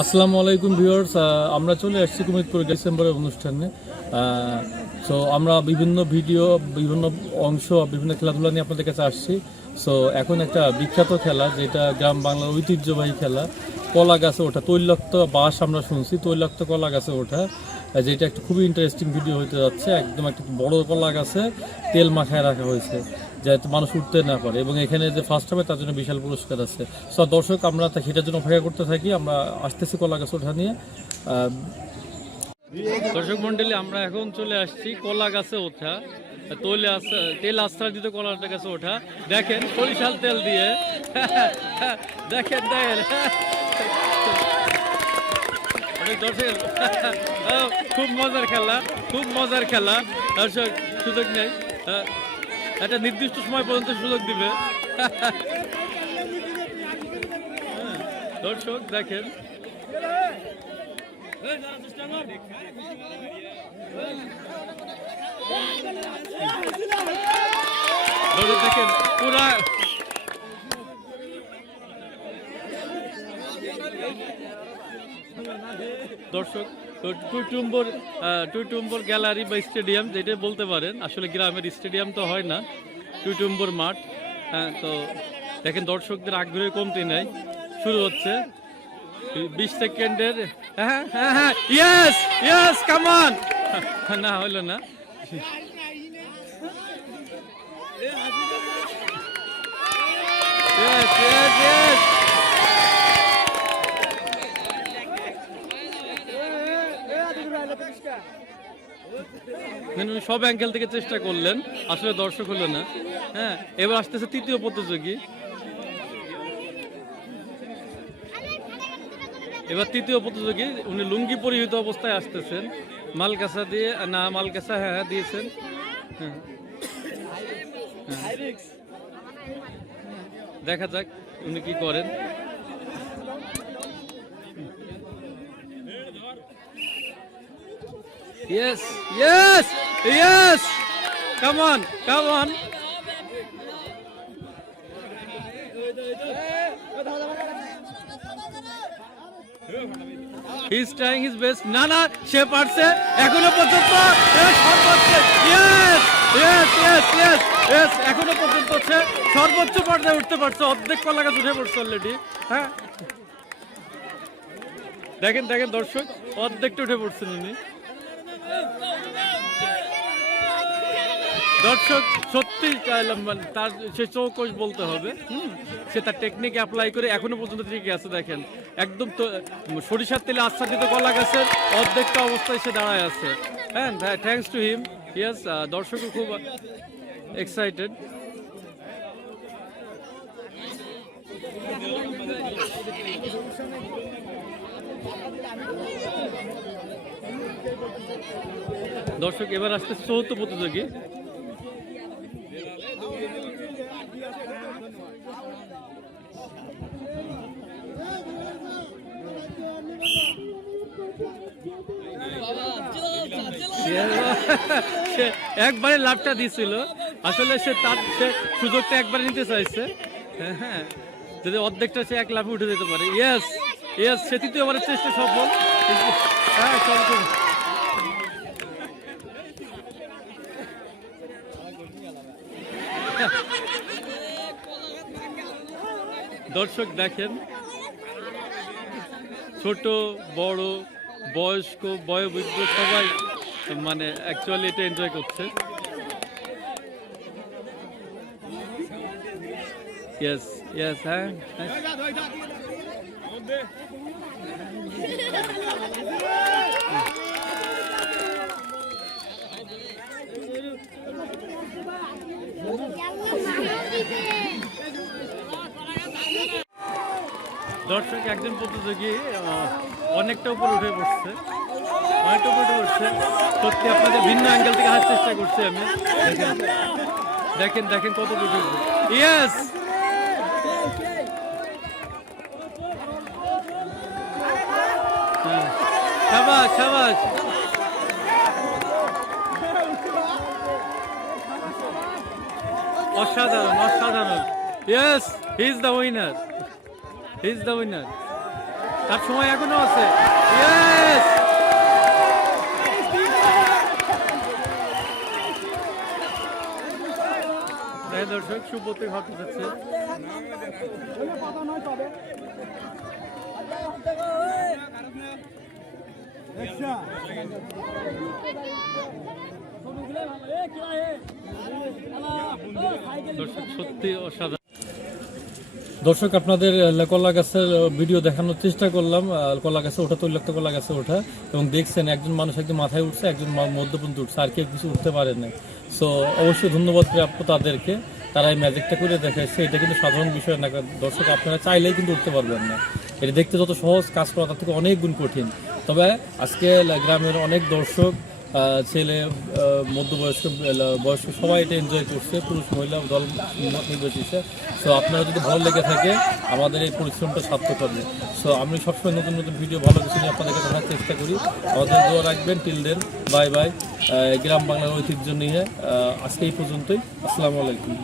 আসসালামু আলাইকুম ভিউয়ার্স আমরা চলে আসছি কুমিদপুর ডিসেম্বরের অনুষ্ঠানে। সো আমরা বিভিন্ন ভিডিও, বিভিন্ন অংশ, বিভিন্ন খেলাধুলা নিয়ে আপনাদের কাছে আসছি। সো এখন একটা বিখ্যাত খেলা, যেটা গ্রাম বাংলার ঐতিহ্যবাহী খেলা কলা গাছে ওঠা। তৈলাক্ত বাস আমরা শুনছি, তৈলাক্ত কলা গাছে ওঠা যেটা একটা খুবই ইন্টারেস্টিং ভিডিও হতে যাচ্ছে। একদম একটা বড় কলা গাছে তেল মাখায় রাখা হয়েছে। যাতে মানুষ উঠতে না পারে। এবং এখানে যে ফার্স্ট হবে তার জন্য বিশাল পুরস্কার আছে। সো দর্শক, আমরা সেটার জন্য অপেক্ষা করতে থাকি। আমরা আসতেছি কলা গাছ ওঠা নিয়ে দর্শক মন্ডলী, আমরা এখন চলে আসছি কলা গাছে ওঠা। তৈল আস- তেল আশ্রয় কলা গাছে ওঠা। দেখেন, সরিষার তেল দিয়ে। দেখেন দেখেন। খুব মজার খেলা, খুব মজার খেলা। দর্শক, সুযোগ নেই। একটা নির্দিষ্ট সময় পর্যন্ত সুযোগ দিবে। দর্শক দেখেন। দেখেন পুরা দর্শক তো টুইটুম্বর টুইটুম্বর গ্যালারি বা স্টেডিয়াম যেটা বলতে পারেন আসলে গ্রামের স্টেডিয়াম তো হয় না টুইটুম্বর মাঠ হ্যাঁ তো দেখেন দর্শকদের আগ্রহে কমতি নাই শুরু হচ্ছে। বিশ সেকেন্ডের হ্যাঁ হ্যাঁ হ্যাঁ ইয়েস ইয়েস কামান না হলো না। Yes, yes, yes. উনি সব অ্যাঙ্গেল থেকে চেষ্টা করলেন আসলে দর্শক হলো না। হ্যাঁ এবার আসতেছে তৃতীয় প্রতিযোগী। এবার তৃতীয় প্রতিযোগী উনি লুঙ্গি পরিহিত অবস্থায় আসতেছেন। মালকাসা দিয়ে না মালকাসা হ্যাঁ হ্যাঁ দিয়েছেন। হ্যাঁ। হ্যাঁ। দেখা যাক উনি কি করেন। Yes, yes, yes. Come on, come on. He's trying his best. না না সে পারছে। এখনও পর্যন্ত yes yes yes yes yes এখনও পর্যন্ত সে সর্বোচ্চ পর্যায়ে উঠতে পারছে। অর্ধেক কলা গাছ উঠে পড়ছে অলরেডি হ্যাঁ? দেখেন দেখেন দর্শক অর্ধেকটা উঠে পড়ছেন উনি। দর্শক, সত্যি তার সে চৌকস বলতে হবে। সে তার টেকনিক অ্যাপ্লাই করে এখনও পর্যন্ত ঠিকই আছে, দেখেন। একদম তো, সরিষার তেলে আচ্ছাদিত কলা গাছের অর্ধেকটা অবস্থায় সে দাঁড়ায় আছে। হ্যাঁ থ্যাংকস টু হিম ইয়েস দর্শকও খুব এক্সাইটেড দর্শক, এবার আসতে চৌথ প্রতিযোগী। সে একবারে লাভটা দিছিল। আসলে সে তার সে সুযোগটা একবারে নিতে চাইছে। হ্যাঁ, হ্যাঁ। যদি অর্ধেকটা সে এক লাভে উঠে যেতে পারে। ইয়েস ইয়েস সে তৃতীয়বারের চেষ্টা সফল। হ্যাঁ সফল দর্শক দেখেন ছোট বড় বয়স্ক বয়োবৃদ্ধ সবাই মানে অ্যাকচুয়ালি এটা এনজয় করছে ইয়েস ইয়েস হ্যাঁ। দর্শক একজন প্রতিযোগী অনেকটা উপরে উঠে পড়ছে দেখেন দেখেন কত ইয়েস সাবাস সাবাস। অসাধারণ অসাধারণ। Yes he is the winner he is the winner তার সময় এখনও আছে। Yes! দর্শক সুব্রত ঘটে যাচ্ছে দর্শক সত্যি অসাধারণ। দর্শক আপনাদের কলা গাছের ভিডিও দেখানোর চেষ্টা করলাম। আহ, কলা গাছে ওঠা তৈলাক্ত কলা গাছে ওঠা। এবং দেখছেন একজন মানুষ একজন মাথায় উঠছে একজন মধ্যপন্থী উঠছে আর কেউ কিছু উঠতে পারে না সো অবশ্যই ধন্যবাদ প্রাপ্য তাদেরকে। তারা এই ম্যাজিকটা করে দেখাচ্ছে এটা কিন্তু সাধারণ বিষয় না দর্শক আপনারা চাইলেই কিন্তু উঠতে পারবেন না। এটা দেখতে যত সহজ, কাজ করা তার থেকে অনেক গুণ কঠিন। তবে আজকে গ্রামের অনেক দর্শক ছেলে মধ্যবয়স্ক বয়স্ক সবাই এটা এনজয় করছে। পুরুষ, মহিলা, দল নির্বাচিত সো আপনারা যদি ভালো লেগে থাকে, আমাদের এই পরিশ্রমটা সার্থক হবে। সো আমি সবসময় নতুন নতুন ভিডিও ভালো কিছু নিয়ে আপনাদেরকে দেখার চেষ্টা করি। আমাদের দোয়া রাখবেন টিল দেন বাই বাই গ্রাম বাংলার ঐতিহ্য নিয়ে আজকে এই পর্যন্তই। আসসালামু আলাইকুম।